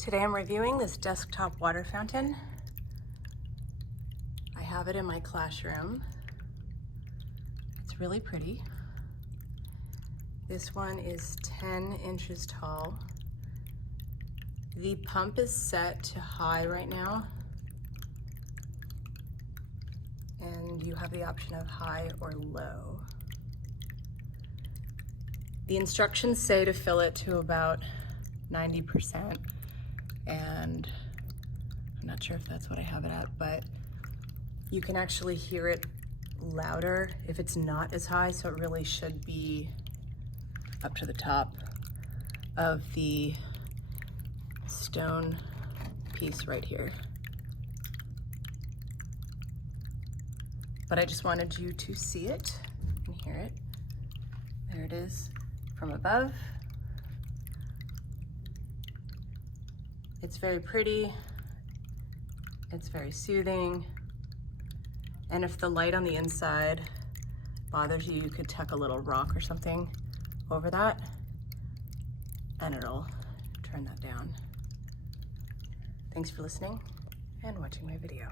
Today I'm reviewing this desktop water fountain. I have it in my classroom. It's really pretty. This one is 10 inches tall. The pump is set to high right now, and you have the option of high or low. The instructions say to fill it to about 90%, and I'm not sure if that's what I have it at, but you can actually hear it louder if it's not as high, so it really should be up to the top of the stone piece right here. But I just wanted you to see it and hear it. There it is from above. It's very pretty, it's very soothing, and if the light on the inside bothers you, you could tuck a little rock or something over that and it'll turn that down. Thanks for listening and watching my video.